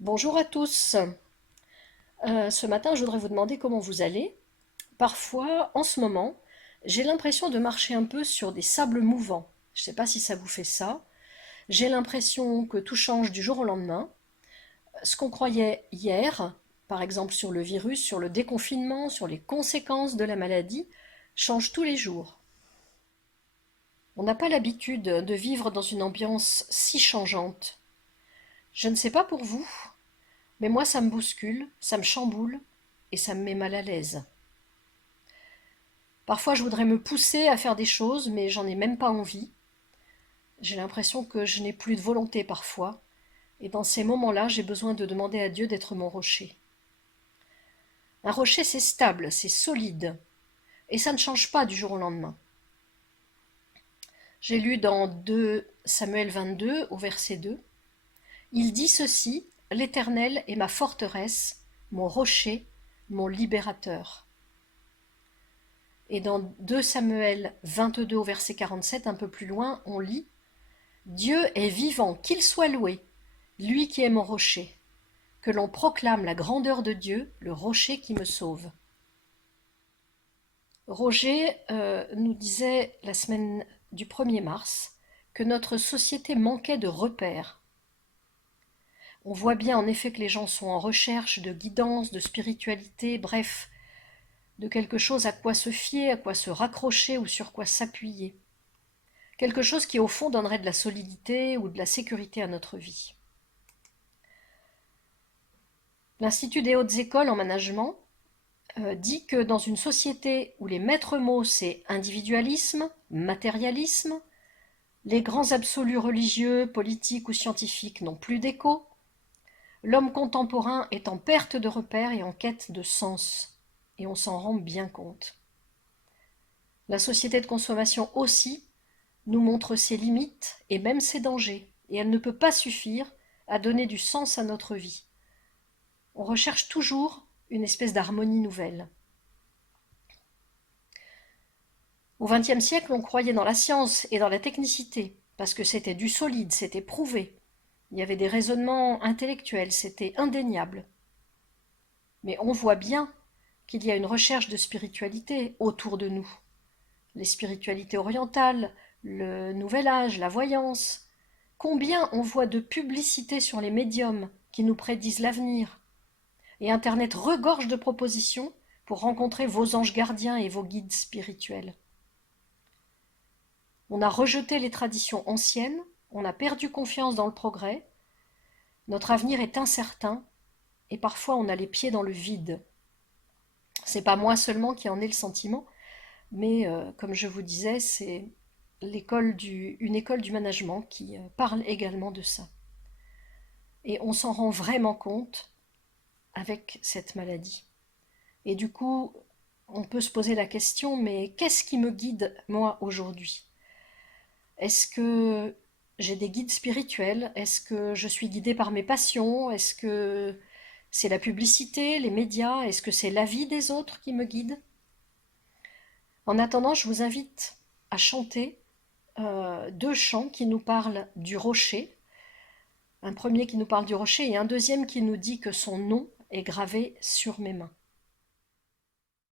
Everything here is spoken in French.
Bonjour à tous. Ce matin, je voudrais vous demander comment vous allez. Parfois, en ce moment, j'ai l'impression de marcher un peu sur des sables mouvants. Je ne sais pas si ça vous fait ça. J'ai l'impression que tout change du jour au lendemain. Ce qu'on croyait hier, par exemple sur le virus, sur le déconfinement, sur les conséquences de la maladie, change tous les jours. On n'a pas l'habitude de vivre dans une ambiance si changeante. Je ne sais pas pour vous, mais moi ça me bouscule, ça me chamboule et ça me met mal à l'aise. Parfois je voudrais me pousser à faire des choses, mais j'en ai même pas envie. J'ai l'impression que je n'ai plus de volonté parfois, et dans ces moments-là, j'ai besoin de demander à Dieu d'être mon rocher. Un rocher, c'est stable, c'est solide, et ça ne change pas du jour au lendemain. J'ai lu dans 2 Samuel 22, au verset 2, il dit ceci, l'Éternel est ma forteresse, mon rocher, mon libérateur. Et dans 2 Samuel 22 au verset 47, un peu plus loin, on lit Dieu est vivant, qu'il soit loué, lui qui est mon rocher, que l'on proclame la grandeur de Dieu, le rocher qui me sauve. Roger nous disait la semaine du 1er mars que notre société manquait de repères. On voit bien en effet que les gens sont en recherche de guidance, de spiritualité, bref, de quelque chose à quoi se fier, à quoi se raccrocher ou sur quoi s'appuyer. Quelque chose qui au fond donnerait de la solidité ou de la sécurité à notre vie. L'Institut des hautes écoles en management dit que dans une société où les maîtres mots c'est individualisme, matérialisme, les grands absolus religieux, politiques ou scientifiques n'ont plus d'écho, l'homme contemporain est en perte de repères et en quête de sens. Et on s'en rend bien compte. La société de consommation aussi nous montre ses limites et même ses dangers, et elle ne peut pas suffire à donner du sens à notre vie. On recherche toujours une espèce d'harmonie nouvelle. Au XXe siècle, on croyait dans la science et dans la technicité, parce que c'était du solide, c'était prouvé. Il y avait des raisonnements intellectuels, c'était indéniable. Mais on voit bien qu'il y a une recherche de spiritualité autour de nous. Les spiritualités orientales, le nouvel âge, la voyance. Combien on voit de publicités sur les médiums qui nous prédisent l'avenir. Et Internet regorge de propositions pour rencontrer vos anges gardiens et vos guides spirituels. On a rejeté les traditions anciennes, on a perdu confiance dans le progrès, notre avenir est incertain et parfois on a les pieds dans le vide. C'est pas moi seulement qui en ai le sentiment, mais comme je vous disais, c'est une école du management qui parle également de ça. Et on s'en rend vraiment compte avec cette maladie. Et du coup, on peut se poser la question, mais qu'est-ce qui me guide moi aujourd'hui? Est-ce que j'ai des guides spirituels? Est-ce que je suis guidée par mes passions? Est-ce que c'est la publicité, les médias? Est-ce que c'est l'avis des autres qui me guide? En attendant, je vous invite à chanter 2 chants qui nous parlent du rocher. Un premier qui nous parle du rocher et un deuxième qui nous dit que son nom est gravé sur mes mains.